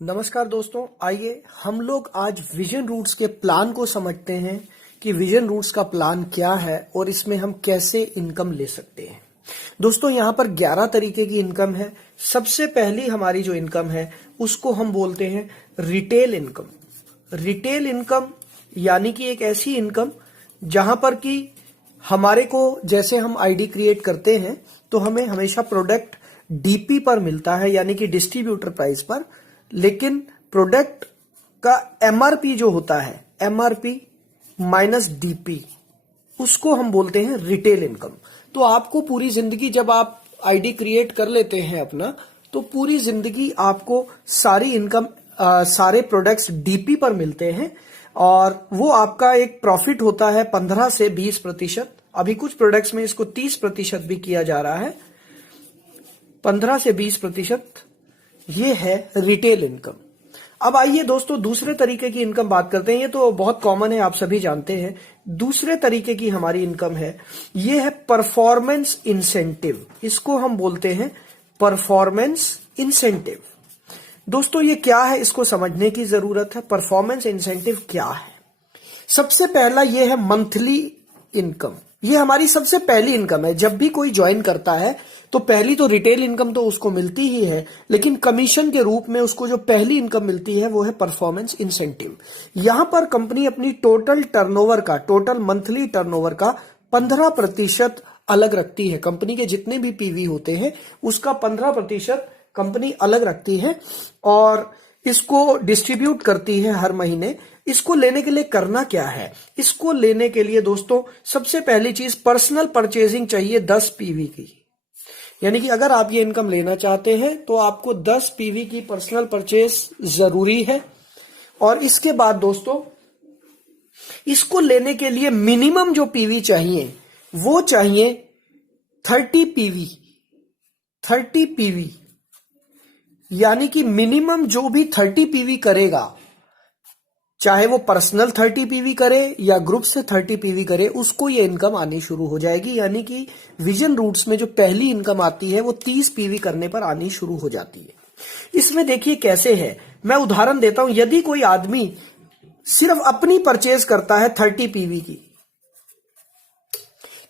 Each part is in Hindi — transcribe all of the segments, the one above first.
नमस्कार दोस्तों, आइए हम लोग आज विजन रूट्स के प्लान को समझते हैं कि विजन रूट्स का प्लान क्या है और इसमें हम कैसे इनकम ले सकते हैं। दोस्तों, यहाँ पर 11 तरीके की इनकम है। सबसे पहली हमारी जो इनकम है उसको हम बोलते हैं रिटेल इनकम। रिटेल इनकम यानी कि एक ऐसी इनकम जहां पर कि हमारे को जैसे हम आईडी क्रिएट करते हैं तो हमें हमेशा प्रोडक्ट डीपी पर मिलता है, यानी कि डिस्ट्रीब्यूटर प्राइस पर, लेकिन प्रोडक्ट का एमआरपी जो होता है, एमआरपी माइनस डीपी, उसको हम बोलते हैं रिटेल इनकम। तो आपको पूरी जिंदगी जब आप आईडी क्रिएट कर लेते हैं अपना, तो पूरी जिंदगी आपको सारी इनकम सारे प्रोडक्ट्स डीपी पर मिलते हैं और वो आपका एक प्रॉफिट होता है 15 से 20%। अभी कुछ प्रोडक्ट्स में इसको 30% भी किया जा रहा है। 15 से 20% ये है रिटेल इनकम। अब आइए दोस्तों दूसरे तरीके की इनकम बात करते हैं। ये तो बहुत कॉमन है, आप सभी जानते हैं। दूसरे तरीके की हमारी इनकम है, ये है परफॉर्मेंस इंसेंटिव। इसको हम बोलते हैं परफॉर्मेंस इंसेंटिव। दोस्तों ये क्या है, इसको समझने की जरूरत है। परफॉर्मेंस इंसेंटिव क्या है? सबसे पहला ये है मंथली इनकम। ये हमारी सबसे पहली इनकम है। जब भी कोई ज्वाइन करता है तो पहली तो रिटेल इनकम तो उसको मिलती ही है, लेकिन कमीशन के रूप में उसको जो पहली इनकम मिलती है वो है परफॉर्मेंस इंसेंटिव। यहां पर कंपनी अपनी टोटल टर्नओवर का, टोटल मंथली टर्नओवर का 15% अलग रखती है। कंपनी के जितने भी पीवी होते हैं उसका 15% कंपनी अलग रखती है और इसको डिस्ट्रीब्यूट करती है हर महीने। इसको लेने के लिए करना क्या है? इसको लेने के लिए दोस्तों सबसे पहली चीज पर्सनल परचेजिंग चाहिए 10 पीवी की। यानी कि अगर आप ये इनकम लेना चाहते हैं तो आपको 10 पीवी की पर्सनल परचेज जरूरी है। और इसके बाद दोस्तों इसको लेने के लिए मिनिमम जो पीवी चाहिए वो चाहिए 30 पीवी। 30 पीवी यानी कि मिनिमम जो भी 30 पीवी करेगा, चाहे वो पर्सनल 30 पीवी करे या ग्रुप से 30 पीवी करे, उसको ये इनकम आनी शुरू हो जाएगी। यानी कि विजन रूट्स में जो पहली इनकम आती है वो 30 पीवी करने पर आनी शुरू हो जाती है। इसमें देखिए कैसे है, मैं उदाहरण देता हूं। यदि कोई आदमी सिर्फ अपनी परचेज करता है 30 पीवी की,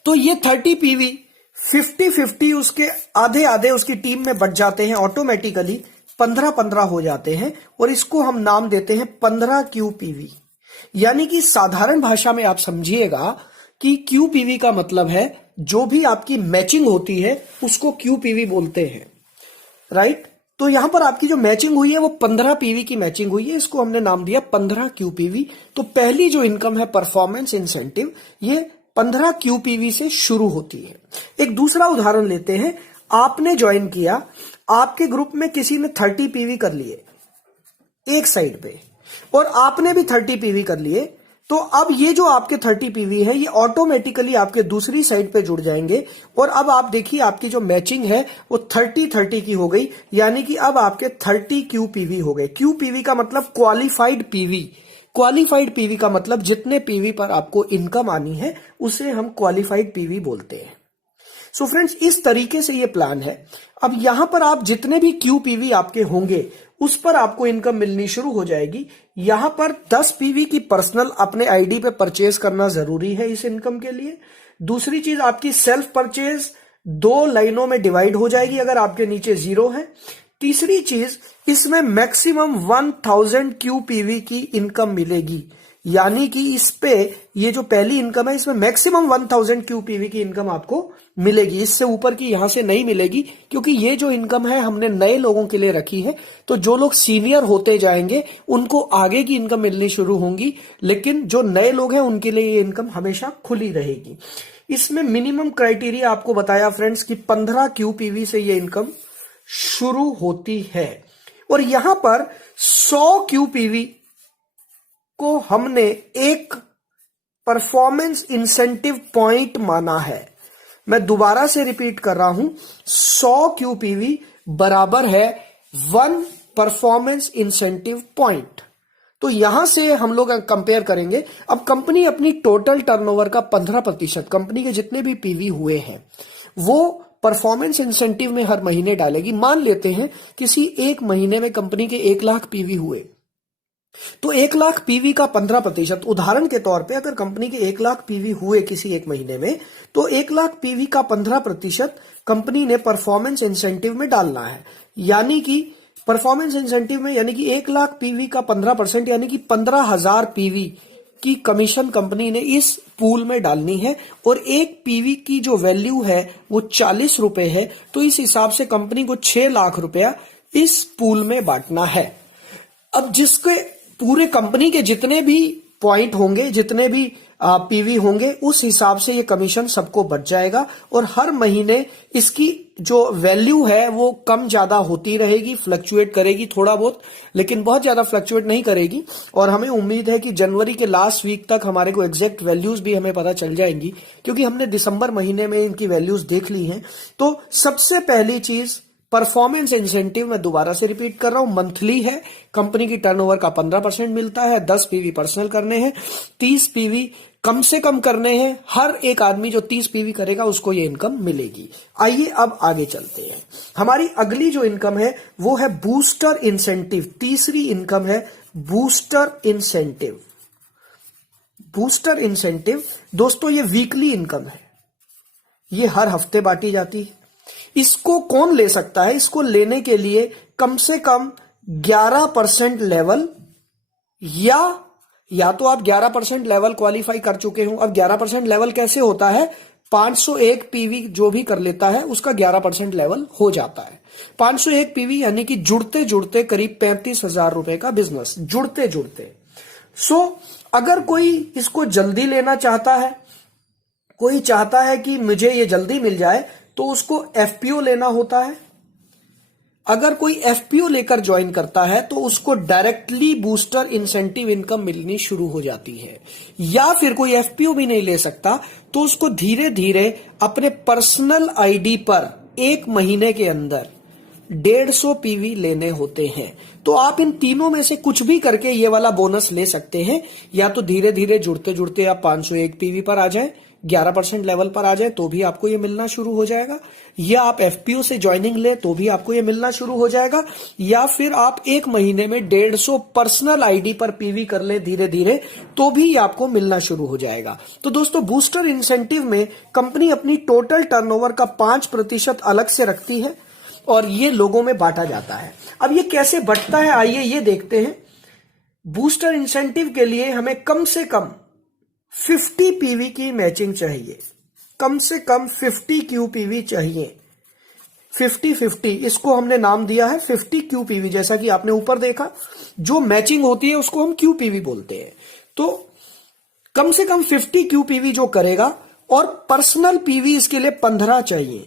तो ये 30 पीवी 50-50 उसके आधे आधे उसकी टीम में बट जाते हैं, ऑटोमेटिकली 15-15 हो जाते हैं और इसको हम नाम देते हैं 15 QPV। यानी कि साधारण भाषा में आप समझिएगा कि QPV का मतलब है जो भी आपकी मैचिंग होती है उसको QPV बोलते हैं, राइट। तो यहां पर आपकी जो मैचिंग हुई है वो 15 पीवी की मैचिंग हुई है, इसको हमने नाम दिया 15 QPV। तो पहली जो इनकम है परफॉर्मेंस इंसेंटिव, ये 15 QPV से शुरू होती है। एक दूसरा उदाहरण लेते हैं। आपने ज्वाइन किया, आपके ग्रुप में किसी ने 30 पीवी कर लिए एक साइड पे और आपने भी 30 पीवी कर लिए, तो अब ये जो आपके 30 पीवी है ये ऑटोमेटिकली आपके दूसरी साइड पे जुड़ जाएंगे और अब आप देखिए आपकी जो मैचिंग है वो 30-30 की हो गई। यानी कि अब आपके 30 QPV हो गए। QPV का मतलब क्वालिफाइड पीवी। क्वालिफाइड पीवी का मतलब जितने पीवी पर आपको इनकम आनी है उसे हम क्वालिफाइड पीवी बोलते हैं। सो फ्रेंड्स, इस तरीके से ये प्लान है। अब यहां पर आप जितने भी QPV आपके होंगे उस पर आपको इनकम मिलनी शुरू हो जाएगी। यहां पर 10 पीवी की पर्सनल अपने आईडी पे परचेज करना जरूरी है इस इनकम के लिए। दूसरी चीज, आपकी सेल्फ परचेज 2 लाइनों में डिवाइड हो जाएगी अगर आपके नीचे 0 है। तीसरी चीज, इसमें मैक्सिमम 1000 QPV की इनकम मिलेगी। यानी कि इस पे ये जो पहली इनकम है इसमें मैक्सिमम 1000 QPV की इनकम आपको मिलेगी। इससे ऊपर की यहां से नहीं मिलेगी, क्योंकि ये जो इनकम है हमने नए लोगों के लिए रखी है। तो जो लोग सीनियर होते जाएंगे उनको आगे की इनकम मिलनी शुरू होंगी, लेकिन जो नए लोग हैं उनके लिए ये इनकम हमेशा खुली रहेगी। इसमें मिनिमम क्राइटेरिया आपको बताया फ्रेंड्स कि 15 QPV से ये इनकम शुरू होती है और यहां पर 100 QPV को हमने एक परफॉर्मेंस इंसेंटिव पॉइंट माना है। मैं दोबारा से रिपीट कर रहा हूं, 100 QPV बराबर है 1 परफॉर्मेंस इंसेंटिव पॉइंट। तो यहां से हम लोग कंपेयर करेंगे। अब कंपनी अपनी टोटल टर्नओवर का 15%, कंपनी के जितने भी पीवी हुए हैं वो परफॉर्मेंस इंसेंटिव में हर महीने डालेगी। मान लेते हैं किसी एक महीने में कंपनी के 1 लाख पीवी हुए, तो 1 लाख पीवी का 15%, उदाहरण के तौर पे अगर कंपनी के 1 लाख पीवी हुए किसी एक महीने में, तो 1 लाख पीवी का 15% कंपनी ने परफॉर्मेंस इंसेंटिव में डालना है। यानी कि परफॉर्मेंस इंसेंटिव में, यानी कि 1 लाख पीवी का 15%, यानी कि 15,000 पीवी की कमीशन कंपनी ने इस पूल में डालनी है। और एक पीवी की जो वैल्यू है वो 40 रुपए है, तो इस हिसाब से कंपनी को 6 लाख रुपया इस पूल में बांटना है। अब जिसके पूरे कंपनी के जितने भी पॉइंट होंगे, जितने भी पीवी होंगे, उस हिसाब से ये कमीशन सबको बच जाएगा। और हर महीने इसकी जो वैल्यू है वो कम ज्यादा होती रहेगी, फ्लक्चुएट करेगी थोड़ा बहुत, लेकिन बहुत ज्यादा फ्लक्चुएट नहीं करेगी। और हमें उम्मीद है कि जनवरी के लास्ट वीक तक हमारे को एग्जैक्ट वैल्यूज भी हमें पता चल जाएंगी, क्योंकि हमने दिसंबर महीने में इनकी वैल्यूज देख ली हैं। तो सबसे पहली चीज परफॉर्मेंस इंसेंटिव, मैं दोबारा से रिपीट कर रहा हूं, मंथली है। कंपनी की टर्नओवर का 15% मिलता है। 10 पीवी पर्सनल करने हैं, 30 पीवी कम से कम करने हैं। हर एक आदमी जो 30 पीवी करेगा उसको ये इनकम मिलेगी। आइए अब आगे चलते हैं। हमारी अगली जो इनकम है वो है बूस्टर इंसेंटिव। तीसरी इनकम है बूस्टर इंसेंटिव। बूस्टर इंसेंटिव दोस्तों ये वीकली इनकम है, ये हर हफ्ते बांटी जाती है। इसको कौन ले सकता है? इसको लेने के लिए कम से कम 11% लेवल, या तो आप 11% लेवल क्वालिफाई कर चुके हो। अब 11% लेवल कैसे होता है? 501 पीवी जो भी कर लेता है उसका 11% लेवल हो जाता है। 501 पीवी यानी कि जुड़ते जुड़ते करीब 35,000 रुपए का बिजनेस, जुड़ते जुड़ते। अगर कोई इसको जल्दी लेना चाहता है, कोई चाहता है कि मुझे ये जल्दी मिल जाए, तो उसको एफपीओ लेना होता है। अगर कोई एफपीओ लेकर ज्वाइन करता है तो उसको डायरेक्टली बूस्टर इंसेंटिव इनकम मिलनी शुरू हो जाती है। या फिर कोई एफपीओ भी नहीं ले सकता तो उसको धीरे धीरे अपने पर्सनल आईडी पर 1 महीने के अंदर 150 पीवी लेने होते हैं। तो आप इन तीनों में से कुछ भी करके ये वाला बोनस ले सकते हैं। या तो धीरे धीरे जुड़ते जुड़ते आप 501 पीवी पर आ जाएं, 11% लेवल पर आ जाए तो भी आपको ये मिलना शुरू हो जाएगा। या आप एफपीओ से ज्वाइनिंग ले तो भी आपको ये मिलना शुरू हो जाएगा। या फिर आप 1 महीने में 150 पर्सनल आईडी पर पीवी कर ले धीरे धीरे, तो भी आपको मिलना शुरू हो जाएगा। तो दोस्तों बूस्टर इंसेंटिव में कंपनी अपनी टोटल टर्नओवर का 5% अलग से रखती है और ये लोगों में बांटा जाता है। अब ये कैसे बढ़ता है आइए ये देखते हैं। बूस्टर इंसेंटिव के लिए हमें कम से कम 50 पीवी की मैचिंग चाहिए, कम से कम 50 क्यूपीवी चाहिए। 50-50 इसको हमने नाम दिया है 50 क्यूपीवी। जैसा कि आपने ऊपर देखा, जो मैचिंग होती है उसको हम क्यूपीवी बोलते हैं। तो कम से कम 50 क्यूपीवी जो करेगा, और पर्सनल पीवी इसके लिए 15 चाहिए।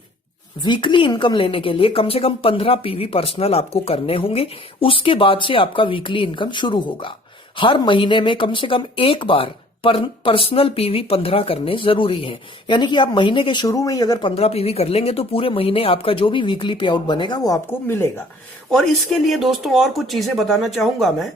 वीकली इनकम लेने के लिए कम से कम 15 पीवी पर्सनल आपको करने होंगे। उसके बाद से आपका वीकली इनकम शुरू होगा। हर महीने में कम से कम एक बार पर्सनल पीवी 15 करने जरूरी है। यानी कि आप महीने के शुरू में ही अगर 15 पीवी कर लेंगे तो पूरे महीने आपका जो भी वीकली पे आउट बनेगा वो आपको मिलेगा। और इसके लिए दोस्तों और कुछ चीजें बताना चाहूंगा मैं।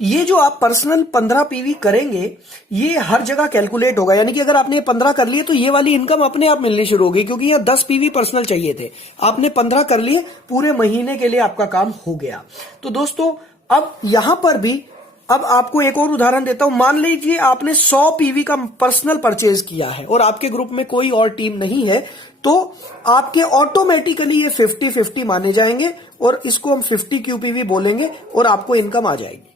ये जो आप पर्सनल 15 पीवी करेंगे ये हर जगह कैलकुलेट होगा। यानी कि अगर आपने 15 कर लिए तो ये वाली इनकम अपने आप मिलनी शुरू होगी, क्योंकि यहाँ 10 पीवी पर्सनल चाहिए थे, आपने 15 कर लिए, पूरे महीने के लिए आपका काम हो गया। तो दोस्तों अब यहां पर भी अब आपको एक और उदाहरण देता हूं। मान लीजिए आपने 100 पीवी का पर्सनल परचेज किया है और आपके ग्रुप में कोई और टीम नहीं है, तो आपके ऑटोमेटिकली ये 50-50 माने जाएंगे और इसको हम 50 क्यूपीवी बोलेंगे और आपको इनकम आ जाएगी।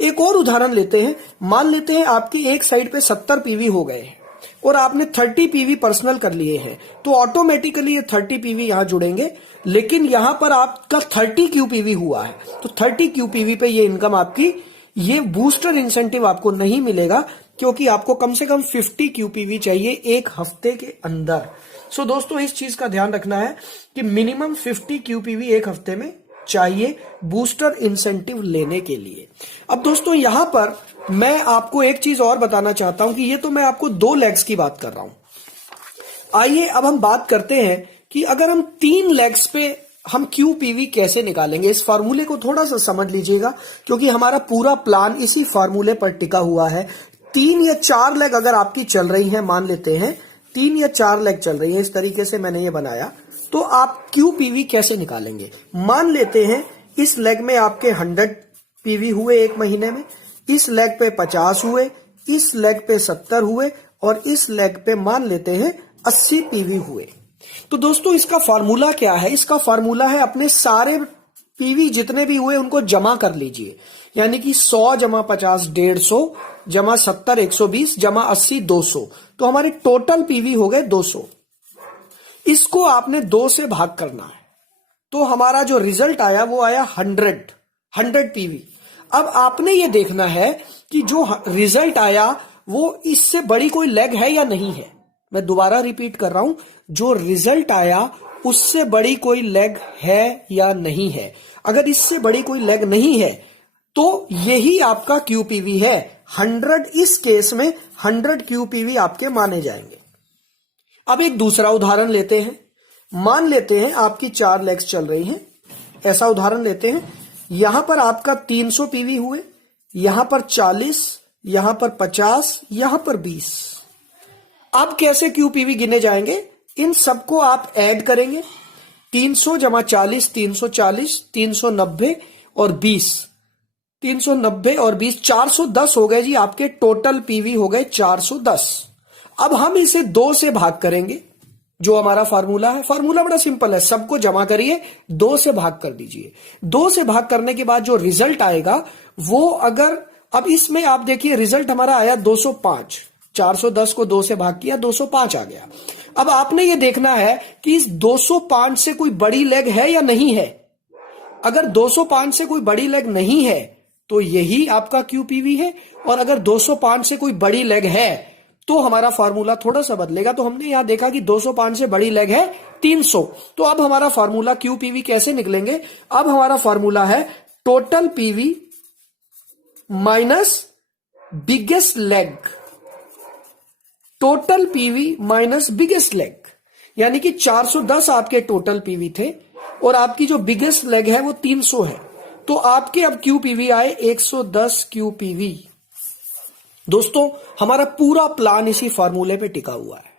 एक और उदाहरण लेते हैं। मान लेते हैं आपकी एक साइड पे 70 पीवी हो गए हैं और आपने 30 पीवी पर्सनल कर लिए हैं, तो ऑटोमेटिकली ये 30 पीवी यहां जुड़ेंगे। लेकिन यहां पर आपका 30 क्यूपीवी हुआ है, तो 30 क्यूपीवी पे ये इनकम आपकी, ये बूस्टर इंसेंटिव आपको नहीं मिलेगा, क्योंकि आपको कम से कम 50 क्यूपीवी चाहिए एक हफ्ते के अंदर। सो दोस्तों इस चीज का ध्यान रखना है कि मिनिमम 50 क्यूपीवी एक हफ्ते में चाहिए बूस्टर इंसेंटिव लेने के लिए। अब दोस्तों यहां पर मैं आपको एक चीज और बताना चाहता हूं कि ये तो मैं आपको 2 लेग्स की बात कर रहा हूं। आइए अब हम बात करते हैं कि अगर हम 3 लेग्स पे हम क्यूपीवी कैसे निकालेंगे। इस फार्मूले को थोड़ा सा समझ लीजिएगा, क्योंकि हमारा पूरा प्लान इसी फार्मूले पर टिका हुआ है। 3 या 4 लेग अगर आपकी चल रही है, मान लेते हैं 3 या 4 लेग चल रही है, इस तरीके से मैंने ये बनाया, तो आप QPV कैसे निकालेंगे? मान लेते हैं इस लेग में आपके 100 PV हुए एक महीने में, इस लेग पे 50 हुए, इस लेग पे 70 हुए और इस लेग पे मान लेते हैं 80 PV हुए। तो दोस्तों इसका फार्मूला क्या है? इसका फार्मूला है अपने सारे PV जितने भी हुए उनको जमा कर लीजिए, यानी कि 100 जमा 50 150 जमा 70 120 जमा 80 200, तो हमारे टोटल PV हो गए 200। इसको आपने 2 से भाग करना है, तो हमारा जो रिजल्ट आया वो आया 100 PV। अब आपने ये देखना है कि जो रिजल्ट आया वो इससे बड़ी कोई लेग है या नहीं है। मैं दोबारा रिपीट कर रहा हूं, जो रिजल्ट आया उससे बड़ी कोई लेग है या नहीं है। अगर इससे बड़ी कोई लेग नहीं है तो यही आपका QPV है। 100 इस केस में 100 QPV आपके माने जाएंगे। अब एक दूसरा उदाहरण लेते हैं। मान लेते हैं आपकी 4 लेग्स चल रही हैं, ऐसा उदाहरण लेते हैं। यहां पर आपका 300 PV हुए, यहां पर 40, यहां पर 50, यहां पर 20। अब कैसे QPV गिने जाएंगे? इन सबको आप ऐड करेंगे, 300 जमा 40 340, 390 और 20, 390 और 20 410 हो गए जी आपके टोटल PV हो गए 410। अब हम इसे 2 से भाग करेंगे, जो हमारा फार्मूला है। फार्मूला बड़ा सिंपल है, सबको जमा करिए, 2 से भाग कर दीजिए। 2 से भाग करने के बाद जो रिजल्ट आएगा वो अगर, अब इसमें आप देखिए रिजल्ट हमारा आया 205, 410 को 2 से भाग किया 205 आ गया। अब आपने ये देखना है कि इस 205 से कोई बड़ी लेग है या नहीं है। अगर 205 से कोई बड़ी लेग नहीं है तो यही आपका QPV है, और अगर 205 से कोई बड़ी लेग है तो हमारा फार्मूला थोड़ा सा बदलेगा। तो हमने यहां देखा कि 205 से बड़ी लेग है 300, तो अब हमारा फार्मूला QPV कैसे निकलेंगे? अब हमारा फार्मूला है total PV minus biggest leg, total PV minus biggest leg, यानी कि 410 आपके टोटल PV थे और आपकी जो बिगेस्ट लेग है वो 300 है, तो आपके अब QPV आए 110 QPV। दोस्तों हमारा पूरा प्लान इसी फार्मूले पे टिका हुआ है।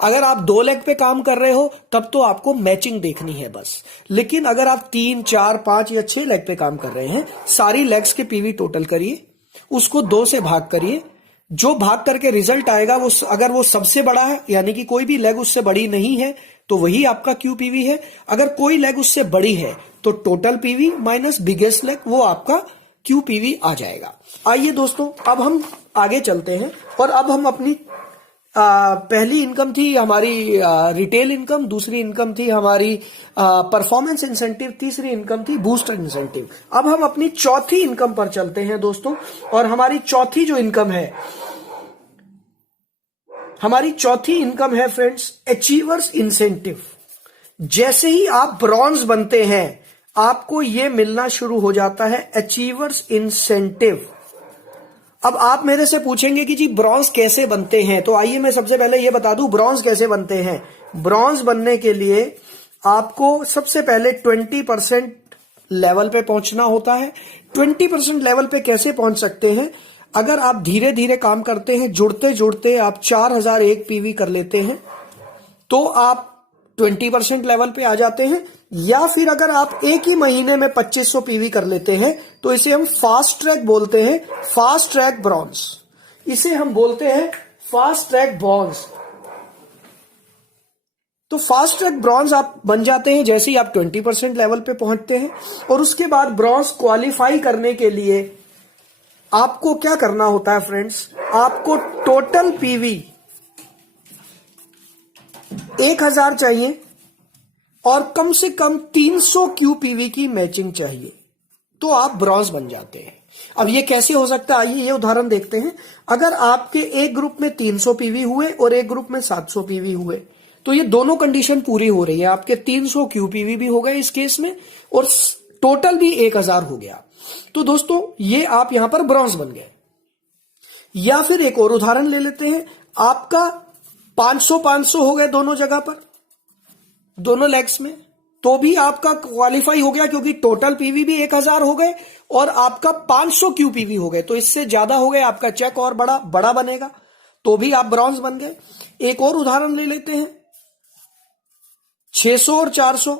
अगर आप 2 लेग पे काम कर रहे हो तब तो आपको मैचिंग देखनी है बस, लेकिन अगर आप 3 4 5 या 6 लेग पे काम कर रहे हैं, सारी लेग्स के PV टोटल करिए, उसको 2 से भाग करिए, जो भाग करके रिजल्ट आएगा वो अगर वो सबसे बड़ा है, यानी कि कोई भी लेग उससे बड़ी नहीं है, तो वही आपका QPV है। अगर कोई लेग उससे बड़ी है तो total PV minus biggest leg, वो आपका QPV आ जाएगा। आइए दोस्तों अब हम आगे चलते हैं, और अब हम अपनी पहली इनकम थी हमारी रिटेल इनकम, दूसरी इनकम थी हमारी परफॉर्मेंस इंसेंटिव, तीसरी इनकम थी बूस्टर इंसेंटिव। अब हम अपनी चौथी इनकम पर चलते हैं दोस्तों, और हमारी चौथी जो इनकम है, हमारी चौथी इनकम है फ्रेंड्स अचीवर्स इंसेंटिव। जैसे ही आप ब्रॉन्ज बनते हैं आपको यह मिलना शुरू हो जाता है अचीवर्स इंसेंटिव। अब आप मेरे से पूछेंगे कि जी ब्रॉन्ज कैसे बनते हैं, तो आइए मैं सबसे पहले यह बता दूं ब्रॉन्ज कैसे बनते हैं। ब्रॉन्ज बनने के लिए आपको सबसे पहले 20% लेवल पे पहुंचना होता है। 20% लेवल पे कैसे पहुंच सकते हैं? अगर आप धीरे धीरे काम करते हैं, जुड़ते जुड़ते आप 4001 PV कर लेते हैं तो आप 20% लेवल पे आ जाते हैं, या फिर अगर आप एक ही महीने में 2500 PV कर लेते हैं तो इसे हम फास्ट ट्रैक बोलते हैं, फास्ट ट्रैक ब्रॉन्ज, इसे हम बोलते हैं फास्ट ट्रैक ब्रॉन्ज। तो फास्ट ट्रैक ब्रॉन्ज आप बन जाते हैं जैसे ही आप 20% लेवल पे पहुंचते हैं। और उसके बाद ब्रॉन्ज क्वालिफाई करने के लिए आपको क्या करना होता है फ्रेंड्स? आपको टोटल PV 1000 चाहिए और कम से कम 300 QPV की मैचिंग चाहिए, तो आप ब्रॉन्ज बन जाते हैं। अब ये कैसे हो सकता है, आइए ये उदाहरण देखते हैं। अगर आपके एक ग्रुप में 300 PV हुए और एक ग्रुप में 700 PV हुए, तो ये दोनों कंडीशन पूरी हो रही है। आपके 300 QPV भी हो गए इस केस में और टोटल भी 1000 हो गया, तो दोस्तों ये आप यहां पर ब्रॉन्ज बन गए। या फिर एक और उदाहरण ले लेते हैं, आपका 500 500 हो गए दोनों जगह पर, दोनों लेग्स में, तो भी आपका क्वालिफाई हो गया, क्योंकि टोटल पीवी भी 1000 हो गए और आपका 500 क्यूपीवी हो गए, तो इससे ज्यादा हो गए, आपका चेक और बड़ा बड़ा बनेगा, तो भी आप ब्रॉन्ज बन गए। एक और उदाहरण ले लेते हैं, 600 और 400,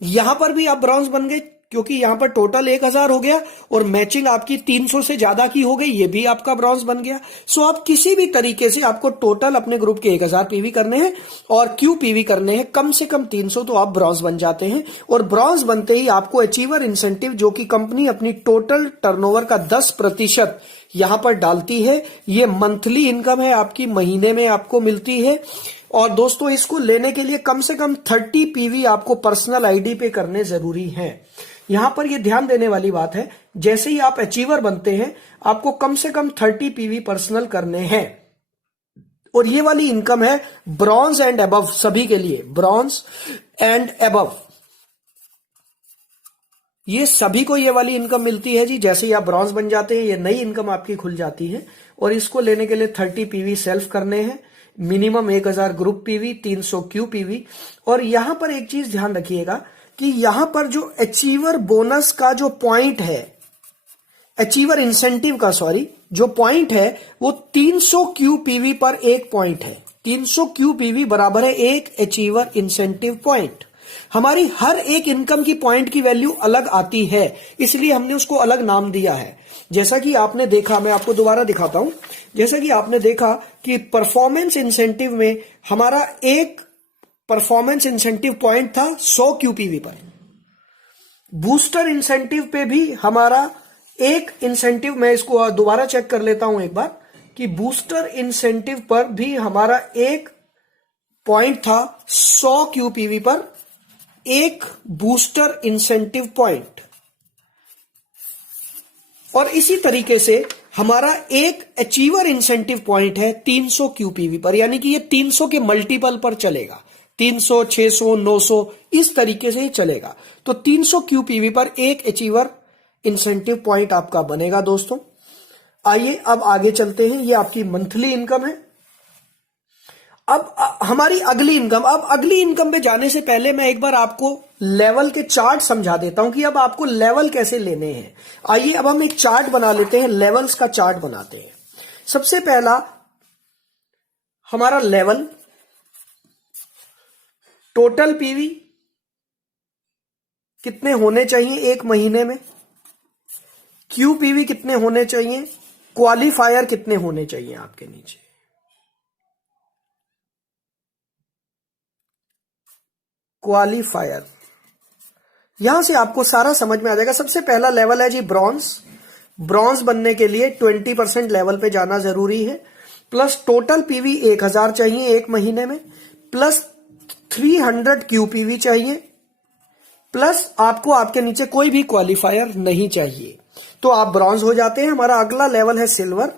यहां पर भी आप ब्रॉन्ज बन गए, क्योंकि यहां पर टोटल 1000 हो गया और मैचिंग आपकी 300 से ज्यादा की हो गई, ये भी आपका ब्रॉन्ज बन गया। सो आप किसी भी तरीके से आपको टोटल अपने ग्रुप के 1000 पीवी करने हैं और क्यू पीवी करने हैं कम से कम 300, तो आप ब्रॉन्ज बन जाते हैं। और ब्रॉन्ज बनते ही आपको अचीवर इंसेंटिव, जो कि कंपनी अपनी टोटल टर्नओवर का 10% यहां पर डालती है, ये मंथली इनकम है आपकी, महीने में आपको मिलती है। और दोस्तों इसको लेने के लिए कम से कम 30 पीवी आपको पर्सनल आईडी पे करने जरूरी है। यहां पर यह ध्यान देने वाली बात है, जैसे ही आप अचीवर बनते हैं आपको कम से कम 30 पीवी पर्सनल करने हैं। और ये वाली इनकम है ब्रॉन्ज एंड अबव, सभी के लिए ब्रॉन्ज एंड अबव, ये सभी को ये वाली इनकम मिलती है जी। जैसे ही आप ब्रॉन्ज बन जाते हैं ये नई इनकम आपकी खुल जाती है। और इसको लेने के लिए 30 पीवी सेल्फ करने हैं, minimum 1000 group PV, 300 Q PV. और यहां पर एक चीज ध्यान रखिएगा कि यहां पर जो अचीवर बोनस का जो पॉइंट है, अचीवर इंसेंटिव का सॉरी जो पॉइंट है, वो 300 क्यू पीवी पर एक पॉइंट है। 300 क्यू पीवी बराबर है एक अचीवर इंसेंटिव पॉइंट। हमारी हर एक इनकम की पॉइंट की वैल्यू अलग आती है, इसलिए हमने उसको अलग नाम दिया है। जैसा कि आपने देखा, मैं आपको दोबारा दिखाता हूं, जैसा कि आपने देखा कि परफॉर्मेंस इंसेंटिव में हमारा एक परफॉर्मेंस इंसेंटिव पॉइंट था 100 क्यूपीवी पर। बूस्टर इंसेंटिव पे भी हमारा एक इंसेंटिव, मैं इसको दोबारा चेक कर लेता हूं एक बार, कि बूस्टर इंसेंटिव पर भी हमारा एक पॉइंट था 100 क्यूपीवी पर, एक बूस्टर इंसेंटिव पॉइंट। और इसी तरीके से हमारा एक अचीवर इंसेंटिव पॉइंट है 300 क्यूपीवी पर, यानी कि ये 300 के मल्टीपल पर चलेगा, 300, 600, 900 इस तरीके से ही चलेगा। तो 300 क्यूपीवी पर एक अचीवर इंसेंटिव पॉइंट आपका बनेगा दोस्तों। आइए अब आगे चलते हैं, ये आपकी मंथली इनकम है। अब हमारी अगली इनकम, अब अगली इनकम पे जाने से पहले मैं एक बार आपको लेवल के चार्ट समझा देता हूं कि अब आपको लेवल कैसे लेने हैं। आइए अब हम एक चार्ट बना लेते हैं, लेवल्स का चार्ट बनाते हैं। सबसे पहला हमारा लेवल, टोटल पीवी कितने होने चाहिए एक महीने में, क्यू पीवी कितने होने चाहिए, क्वालिफायर कितने होने चाहिए आपके नीचे। क्वालिफायर, यहां से आपको सारा समझ में आ जाएगा। सबसे पहला लेवल है जी ब्रॉन्ज। ब्रॉन्ज बनने के लिए 20% लेवल पे जाना जरूरी है, प्लस टोटल पीवी 1000 चाहिए एक महीने में, प्लस 300 क्यूपीवी चाहिए, प्लस आपको आपके नीचे कोई भी क्वालिफायर नहीं चाहिए, तो आप ब्रॉन्ज हो जाते हैं। हमारा अगला लेवल है सिल्वर।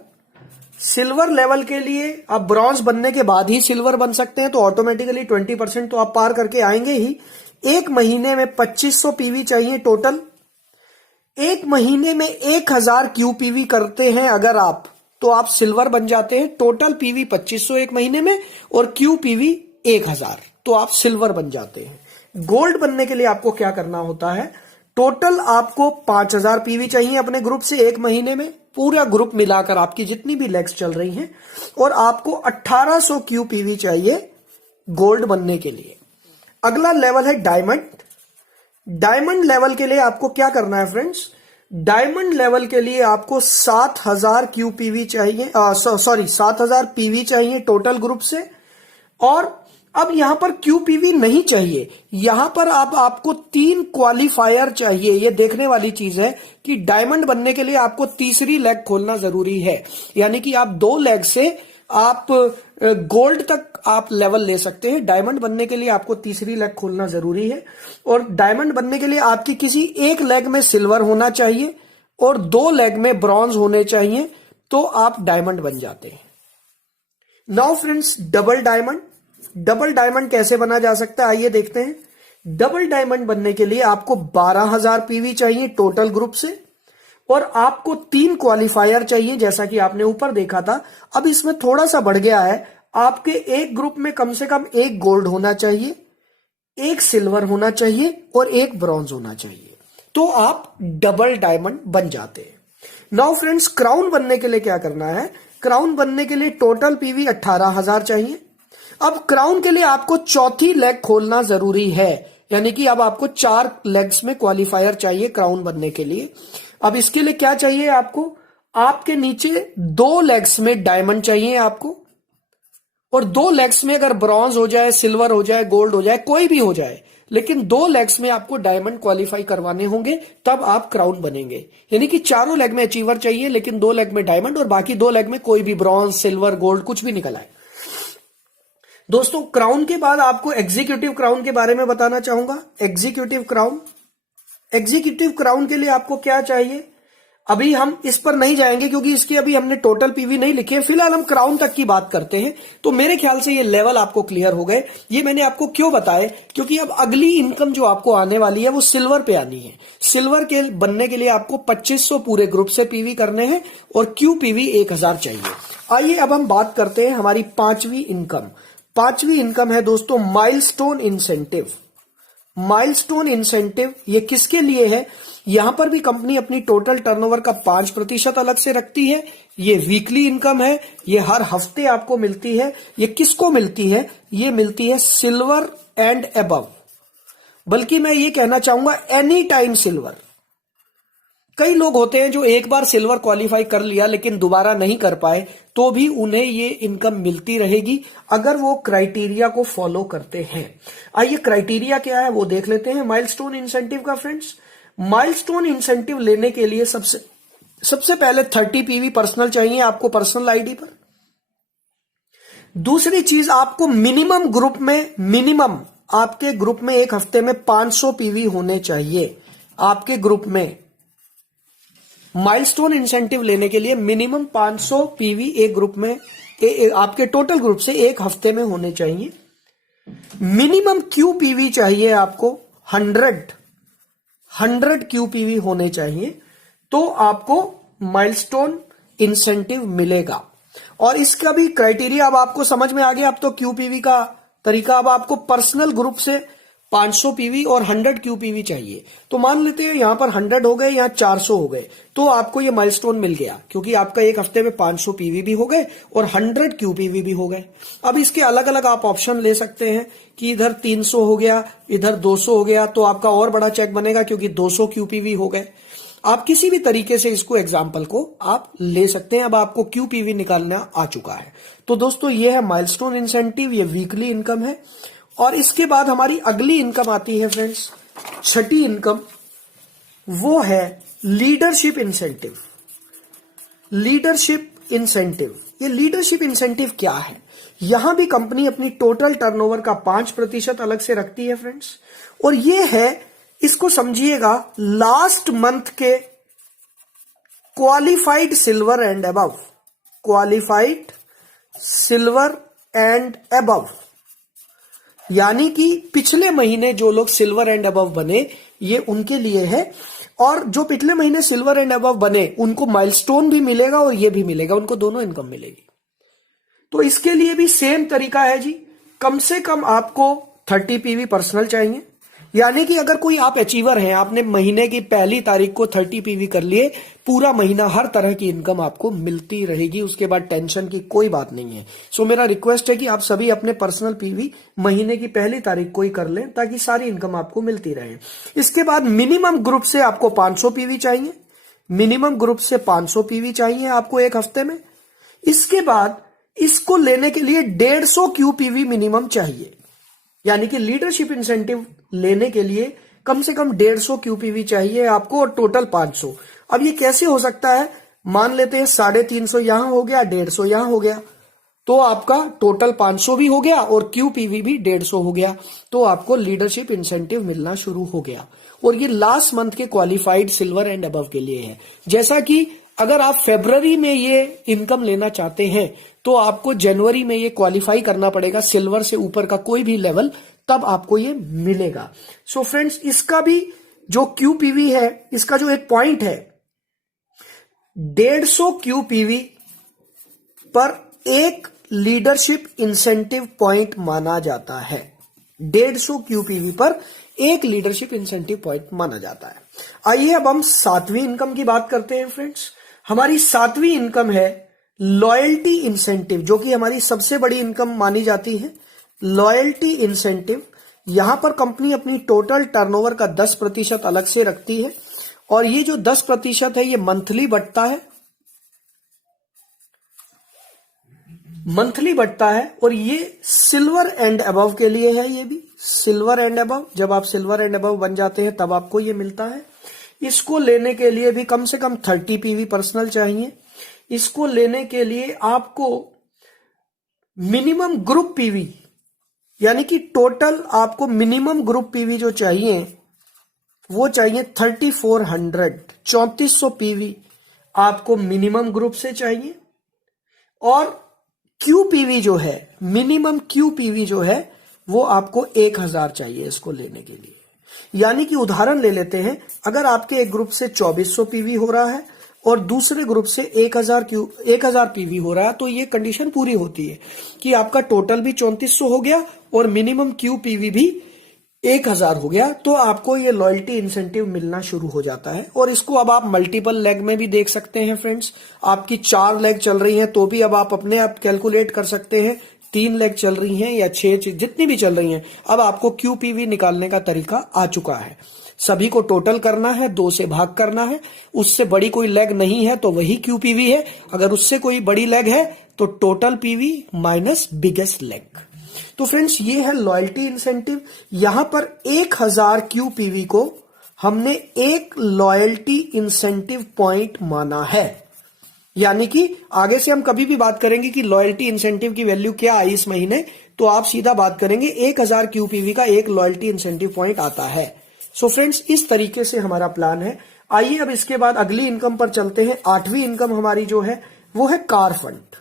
सिल्वर लेवल के लिए आप ब्रॉन्ज बनने के बाद ही सिल्वर बन सकते हैं, तो ऑटोमेटिकली 20% तो आप पार करके आएंगे ही। एक महीने में 2500 पीवी चाहिए टोटल। एक महीने में 1000 क्यूपीवी करते हैं अगर आप, तो आप सिल्वर बन जाते हैं। टोटल पीवी 2500 एक महीने में और क्यूपीवी 1000, तो आप सिल्वर बन जाते हैं। गोल्ड बनने के लिए आपको क्या करना होता है, टोटल आपको 5000 पीवी चाहिए अपने ग्रुप से एक महीने में, पूरा ग्रुप मिलाकर आपकी जितनी भी लेग्स चल रही हैं, और आपको 1800 क्यू पीवी चाहिए गोल्ड बनने के लिए। अगला लेवल है डायमंड। डायमंड लेवल के लिए आपको क्या करना है फ्रेंड्स, डायमंड लेवल के लिए आपको 7000 क्यू पीवी चाहिए, 7000 पीवी चाहिए टोटल ग्रुप से। और अब यहां पर क्यूपीवी नहीं चाहिए, यहां पर आपको 3 क्वालिफायर चाहिए। यह देखने वाली चीज है कि डायमंड बनने के लिए आपको तीसरी लेग खोलना जरूरी है, यानी कि आप 2 लेग से आप गोल्ड तक आप लेवल ले सकते हैं। डायमंड बनने के लिए आपको तीसरी लेग खोलना जरूरी है, और डायमंड बनने के लिए आपकी किसी एक लेग में सिल्वर होना चाहिए और 2 लेग में ब्रॉन्ज होने चाहिए, तो आप डायमंड बन जाते हैं। Now friends, double diamond. Double diamond कैसे बना जा सकता है, आइए देखते हैं। डबल डायमंड बनने के लिए आपको 12000 पीवी चाहिए टोटल ग्रुप से, और आपको 3 क्वालिफायर चाहिए, जैसा कि आपने ऊपर देखा था। अब इसमें थोड़ा सा बढ़ गया है, आपके एक ग्रुप में कम से कम एक गोल्ड होना चाहिए, एक सिल्वर होना चाहिए और एक ब्रॉन्ज होना चाहिए, तो आप डबल डायमंड बन जाते हैं। नाउ फ्रेंड्स, क्राउन बनने के लिए क्या करना है? क्राउन बनने के लिए टोटल पीवी 18,000 चाहिए। अब क्राउन के लिए आपको चौथी लेग खोलना जरूरी है, यानी कि अब आपको 4 लेग्स में क्वालिफायर चाहिए क्राउन बनने के लिए। अब इसके लिए क्या चाहिए आपको? आपके नीचे 2 लेग्स में डायमंड चाहिए आपको, और 2 लेग्स में अगर ब्रॉन्ज हो जाए, सिल्वर हो जाए, गोल्ड हो जाए, कोई भी हो जाए, लेकिन 2 लेग्स में आपको डायमंड क्वालिफाई करवाने होंगे, तब आप क्राउन बनेंगे। यानी कि चारों लेग में अचीवर चाहिए, लेकिन 2 लेग में डायमंड और बाकी 2 लेग में कोई भी ब्रॉन्ज, सिल्वर, गोल्ड कुछ भी निकल आए। दोस्तों, क्राउन के बाद आपको एग्जीक्यूटिव क्राउन के बारे में बताना चाहूंगा। एग्जीक्यूटिव क्राउन, एग्जीक्यूटिव क्राउन के लिए आपको क्या चाहिए? अभी हम इस पर नहीं जाएंगे क्योंकि इसकी अभी हमने टोटल पीवी नहीं लिखे, फिलहाल हम क्राउन तक की बात करते हैं। तो मेरे ख्याल से ये लेवल आपको क्लियर हो गए। ये मैंने आपको क्यों बताए? क्योंकि अब अगली इनकम जो आपको आने वाली है वो सिल्वर पे आनी है। सिल्वर के बनने के लिए आपको 2500 पूरे ग्रुप से पीवी करने हैं और क्यू पीवी 1000 चाहिए। आइए अब हम बात करते हैं हमारी 5वीं इनकम। 5वीं इनकम है दोस्तों माइलस्टोन इंसेंटिव। माइलस्टोन इंसेंटिव ये किसके लिए है? यहां पर भी कंपनी अपनी टोटल टर्नओवर का 5% अलग से रखती है। ये वीकली इनकम है, ये हर हफ्ते आपको मिलती है। ये किसको मिलती है? ये मिलती है सिल्वर एंड अबव, बल्कि मैं ये कहना चाहूंगा एनी टाइम सिल्वर। कई लोग होते हैं जो एक बार सिल्वर क्वालिफाई कर लिया लेकिन दोबारा नहीं कर पाए, तो भी उन्हें ये इनकम मिलती रहेगी अगर वो क्राइटेरिया को फॉलो करते हैं। आइए क्राइटेरिया क्या है वो देख लेते हैं माइलस्टोन इंसेंटिव का। फ्रेंड्स, माइलस्टोन इंसेंटिव लेने के लिए सबसे पहले 30 पीवी पर्सनल चाहिए आपको पर्सनल आईडी पर। दूसरी चीज, आपको मिनिमम ग्रुप में, मिनिमम आपके ग्रुप में एक हफ्ते में 500 पीवी होने चाहिए। आपके ग्रुप में माइलस्टोन इंसेंटिव लेने के लिए मिनिमम 500 पीवी एक ग्रुप में, आपके टोटल ग्रुप से एक हफ्ते में होने चाहिए। मिनिमम क्यू पीवी चाहिए आपको 100 क्यू पीवी होने चाहिए, तो आपको माइलस्टोन इंसेंटिव मिलेगा। और इसका भी क्राइटेरिया अब आपको समझ में आ गया। अब तो क्यू पीवी का तरीका, अब आपको पर्सनल ग्रुप से 500 पीवी और 100 क्यू पीवी चाहिए। तो मान लेते हैं यहां पर 100 हो गए, यहां 400 हो गए, तो आपको ये माइलस्टोन मिल गया, क्योंकि आपका एक हफ्ते में 500 पीवी भी हो गए और 100 क्यू पीवी भी हो गए। अब इसके अलग अलग आप ऑप्शन ले सकते हैं कि इधर 300 हो गया, इधर 200 हो गया, तो आपका और बड़ा चेक बनेगा क्योंकि 200 क्यू पीवी हो गए। आप किसी भी तरीके से इसको एग्जाम्पल को आप ले सकते हैं। अब आपको क्यू पीवी निकालना आ चुका है। तो दोस्तों, ये है माइलस्टोन इंसेंटिव, ये वीकली इनकम है। और इसके बाद हमारी अगली इनकम आती है फ्रेंड्स, 6ठी इनकम, वो है लीडरशिप इंसेंटिव। लीडरशिप इंसेंटिव, ये लीडरशिप इंसेंटिव क्या है? यहां भी कंपनी अपनी टोटल टर्नओवर का 5% अलग से रखती है फ्रेंड्स। और ये है, इसको समझिएगा, लास्ट मंथ के qualified silver and above, qualified silver and above, यानी कि पिछले महीने जो लोग सिल्वर एंड अबव बने, ये उनके लिए है। और जो पिछले महीने सिल्वर एंड अबव बने उनको माइलस्टोन भी मिलेगा और ये भी मिलेगा, उनको दोनों इनकम मिलेगी। तो इसके लिए भी सेम तरीका है जी। कम से कम आपको 30 पीवी पर्सनल चाहिए, यानी कि अगर कोई आप अचीवर हैं, आपने महीने की पहली तारीख को 30 पीवी कर लिए, पूरा महीना हर तरह की इनकम आपको मिलती रहेगी, उसके बाद टेंशन की कोई बात नहीं है। सो मेरा रिक्वेस्ट है कि आप सभी अपने पर्सनल पीवी महीने की पहली तारीख को ही कर लें, ताकि सारी इनकम आपको मिलती रहे। इसके बाद मिनिमम ग्रुप से आपको 500 पीवी चाहिए, मिनिमम ग्रुप से 500 पीवी चाहिए आपको एक हफ्ते में। इसके बाद इसको लेने के लिए 150 क्यू पीवी मिनिमम चाहिए, यानी कि लीडरशिप इंसेंटिव लेने के लिए कम से कम 150 क्यू पीवी चाहिए आपको और टोटल 500। अब ये कैसे हो सकता है? मान लेते हैं 350 यहां हो गया, 150 यहां हो गया, तो आपका टोटल 500 भी हो गया और क्यू पीवी भी 150 हो गया, तो आपको लीडरशिप इंसेंटिव मिलना शुरू हो गया। और ये लास्ट मंथ के क्वालिफाइड सिल्वर एंड अबव के लिए है। जैसा कि अगर आप फरवरी में ये इनकम लेना चाहते हैं, तो आपको जनवरी में ये क्वालिफाई करना पड़ेगा, सिल्वर से ऊपर का कोई भी लेवल, तब आपको ये मिलेगा। सो फ्रेंड्स, इसका भी जो क्यू पीवी है, इसका जो एक पॉइंट है, 150 क्यू पीवी पर एक लीडरशिप इंसेंटिव पॉइंट माना जाता है। 150 QPV पर एक लीडरशिप इंसेंटिव पॉइंट माना जाता है। आइए अब हम सातवीं इनकम की बात करते हैं फ्रेंड्स। हमारी सातवीं इनकम है लॉयल्टी इंसेंटिव, जो कि हमारी सबसे बड़ी इनकम मानी जाती है। लॉयल्टी इंसेंटिव, यहां पर कंपनी अपनी टोटल टर्नओवर का 10% अलग से रखती है और ये जो 10% है ये मंथली बढ़ता है, और ये सिल्वर एंड अबव के लिए है। ये भी सिल्वर एंड अबव, जब आप सिल्वर एंड अबव बन जाते हैं तब आपको ये मिलता है। इसको लेने के लिए भी कम से कम 30 PV पर्सनल चाहिए। इसको लेने के लिए आपको मिनिमम ग्रुप पीवी, यानी कि टोटल आपको मिनिमम ग्रुप पीवी जो चाहिए वो चाहिए 3400 पीवी आपको मिनिमम ग्रुप से चाहिए। और क्यूपीवी जो है, मिनिमम क्यूपीवी जो है वो आपको 1000 चाहिए इसको लेने के लिए। यानी कि उदाहरण ले लेते हैं, अगर आपके एक ग्रुप से 2400 पीवी हो रहा है और दूसरे ग्रुप से 1000 पीवी हो रहा है, तो ये कंडीशन पूरी होती है कि आपका टोटल भी 3400 हो गया और मिनिमम क्यूपीवी भी 1000 हो गया, तो आपको ये लॉयल्टी इंसेंटिव मिलना शुरू हो जाता है। और इसको अब आप मल्टीपल लेग में भी देख सकते हैं फ्रेंड्स। आपकी 4 लेग चल रही हैं तो भी अब आप अपने आप कैलकुलेट कर सकते हैं, 3 लेग चल रही हैं या 6, जितनी भी चल रही हैं, अब आपको क्यूपीवी निकालने का तरीका आ चुका है। सभी को टोटल करना है, 2 से भाग करना है, उससे बड़ी कोई लेग नहीं है तो वही क्यूपीवी है, अगर उससे कोई बड़ी लेग है तो total PV minus biggest leg. तो फ्रेंड्स ये है लॉयल्टी इंसेंटिव। यहां पर 1000 क्यूपीवी को हमने एक लॉयल्टी इंसेंटिव पॉइंट माना है। यानी कि आगे से हम कभी भी बात करेंगे कि लॉयल्टी इंसेंटिव की वैल्यू क्या आई इस महीने, तो आप सीधा बात करेंगे 1000 क्यूपीवी का एक लॉयल्टी इंसेंटिव पॉइंट आता है। सो फ्रेंड्स इस तरीके से हमारा प्लान है। आइए अब इसके बाद अगली इनकम पर चलते हैं। 8वीं इनकम हमारी जो है वो है कार फंड।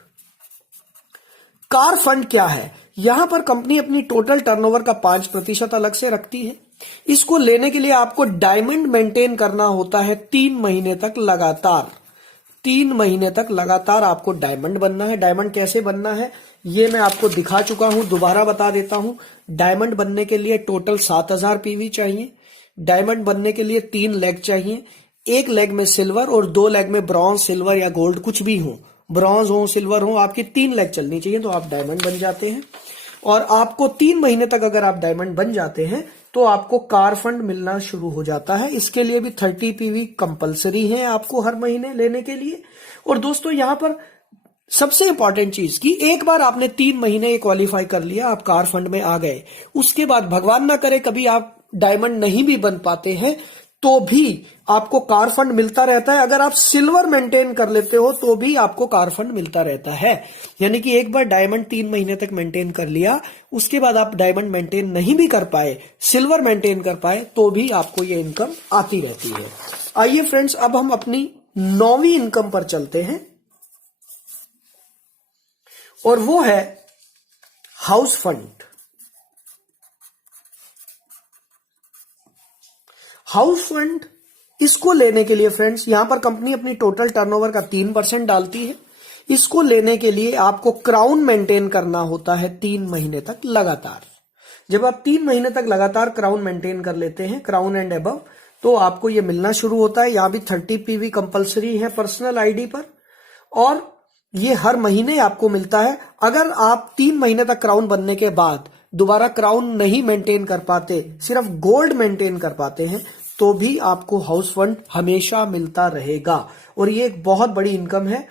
कार फंड क्या है? यहां पर कंपनी अपनी टोटल टर्नओवर का 5% अलग से रखती है। इसको लेने के लिए आपको डायमंड मेंटेन करना होता है 3 महीने तक लगातार। 3 महीने तक लगातार आपको डायमंड बनना है। डायमंड कैसे बनना है ये मैं आपको दिखा चुका हूं, दोबारा बता देता हूं। डायमंड बनने के लिए टोटल 7000 पीवी चाहिए। डायमंड बनने के लिए 3 लेग चाहिए, एक लेग में सिल्वर और 2 लेग में ब्रॉन्ज, सिल्वर या गोल्ड कुछ भी हो, ब्रॉन्ज हो सिल्वर हो, आपकी 3 लेग चलनी चाहिए तो आप डायमंड बन जाते हैं। और आपको 3 महीने तक अगर आप डायमंड बन जाते हैं तो आपको कार फंड मिलना शुरू हो जाता है। इसके लिए भी 30 पीवी कंपलसरी है आपको हर महीने लेने के लिए। और दोस्तों यहां पर सबसे इंपॉर्टेंट चीज कि एक बार आपने 3 महीने क्वालिफाई कर लिया, आप कार फंड में आ गए, उसके बाद भगवान ना करे कभी आप डायमंड नहीं भी बन पाते हैं तो भी आपको कार फंड मिलता रहता है। अगर आप सिल्वर मेंटेन कर लेते हो तो भी आपको कार फंड मिलता रहता है। यानी कि एक बार डायमंड 3 महीने तक मेंटेन कर लिया, उसके बाद आप डायमंड मेंटेन नहीं भी कर पाए, सिल्वर मेंटेन कर पाए, तो भी आपको ये इनकम आती रहती है। आइए फ्रेंड्स अब हम अपनी 9वीं इनकम पर चलते हैं और वो है हाउस फंड। हाउस फंड इसको लेने के लिए फ्रेंड्स यहां पर कंपनी अपनी टोटल टर्नओवर का 3% डालती है। इसको लेने के लिए आपको क्राउन मेंटेन करना होता है 3 महीने तक लगातार। जब आप 3 महीने तक लगातार क्राउन मेंटेन कर लेते हैं, क्राउन एंड अबव, तो आपको यह मिलना शुरू होता है। यहां भी 30 पीवी कंपलसरी है पर्सनल आईडी पर और ये हर महीने आपको मिलता है। अगर आप 3 महीने तक क्राउन बनने के बाद दोबारा क्राउन नहीं मेंटेन कर पाते, सिर्फ गोल्ड मेंटेन कर पाते हैं, तो भी आपको हाउस फंड हमेशा मिलता रहेगा। और ये एक बहुत बड़ी इनकम है।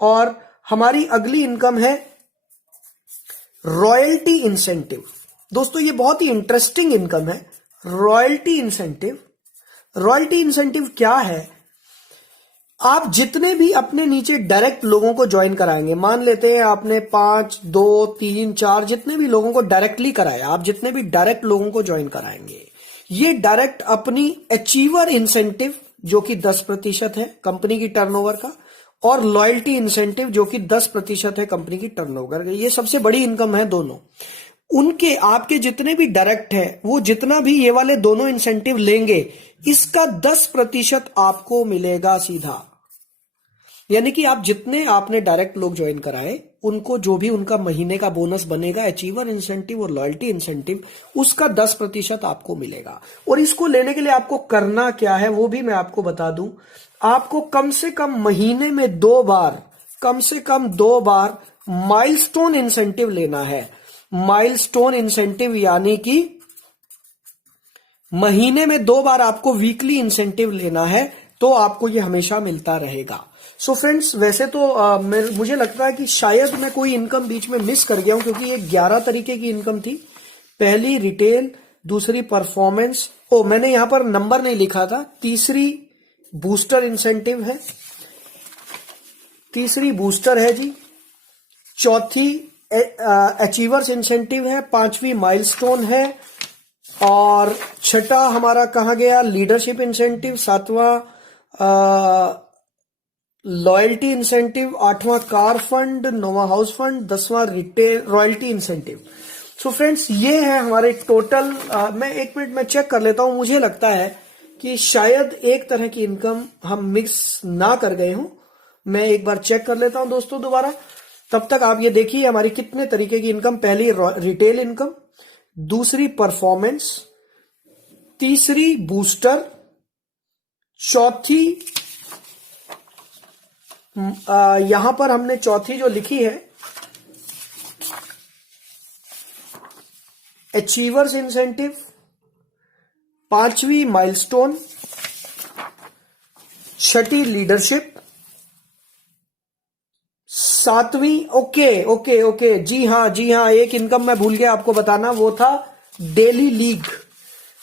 और हमारी अगली इनकम है रॉयल्टी इंसेंटिव। दोस्तों ये बहुत ही इंटरेस्टिंग इनकम है, रॉयल्टी इंसेंटिव। रॉयल्टी इंसेंटिव क्या है? आप जितने भी अपने नीचे डायरेक्ट लोगों को ज्वाइन कराएंगे, मान लेते हैं आपने 5, 2, 3, 4 जितने भी लोगों को डायरेक्टली कराया, आप जितने भी डायरेक्ट लोगों को ज्वाइन कराएंगे, ये डायरेक्ट अपनी अचीवर इंसेंटिव जो कि 10% है कंपनी की टर्नओवर का, और लॉयल्टी इंसेंटिव जो कि 10% है कंपनी की टर्नओवर का, ये सबसे बड़ी इनकम है दोनों। उनके आपके जितने भी डायरेक्ट है वो जितना भी ये वाले दोनों इंसेंटिव लेंगे, इसका 10% आपको मिलेगा सीधा। यानी कि आप जितने आपने डायरेक्ट लोग ज्वाइन कराए उनको जो भी उनका महीने का बोनस बनेगा, अचीवर इंसेंटिव और लॉयल्टी इंसेंटिव, उसका 10% आपको मिलेगा। और इसको लेने के लिए आपको करना क्या है वो भी मैं आपको बता दूं। आपको कम से कम महीने में 2 बार, कम से कम 2 बार माइलस्टोन इंसेंटिव लेना है। माइलस्टोन इंसेंटिव यानी कि महीने में 2 बार आपको वीकली इंसेंटिव लेना है, तो आपको ये हमेशा मिलता रहेगा। सो फ्रेंड्स, वैसे तो मुझे लगता है कि शायद मैं कोई इनकम बीच में मिस कर गया हूं, क्योंकि ये 11 तरीके की इनकम थी। पहली रिटेल, दूसरी परफॉर्मेंस, मैंने यहां पर नंबर नहीं लिखा था। तीसरी बूस्टर इंसेंटिव है, तीसरी बूस्टर है जी। चौथी अचीवर्स इंसेंटिव है। पांचवी माइलस्टोन है। और छठा हमारा कहा गया लीडरशिप इंसेंटिव। सातवां लॉयल्टी इंसेंटिव। आठवां कार फंड। नौवां हाउस फंड। 10वां retail royalty incentive. So friends, ये है हमारे टोटल। मैं 1 मिनट में चेक कर लेता हूं। मुझे लगता है कि शायद एक तरह की इनकम हम मिक्स ना कर गए हों। मैं एक बार चेक कर लेता हूं दोस्तों दोबारा। तब तक आप ये देखिए हमारी कितने तरीके की इनकम। पहली रिटेल इनकम, दूसरी परफॉर्मेंस, तीसरी बूस्टर, चौथी यहां पर हमने चौथी जो लिखी है अचीवर्स इंसेंटिव, पांचवी माइलस्टोन, छठी लीडरशिप, सातवीं ओके जी हाँ, एक इनकम मैं भूल गया आपको बताना, वो था डेली लीग।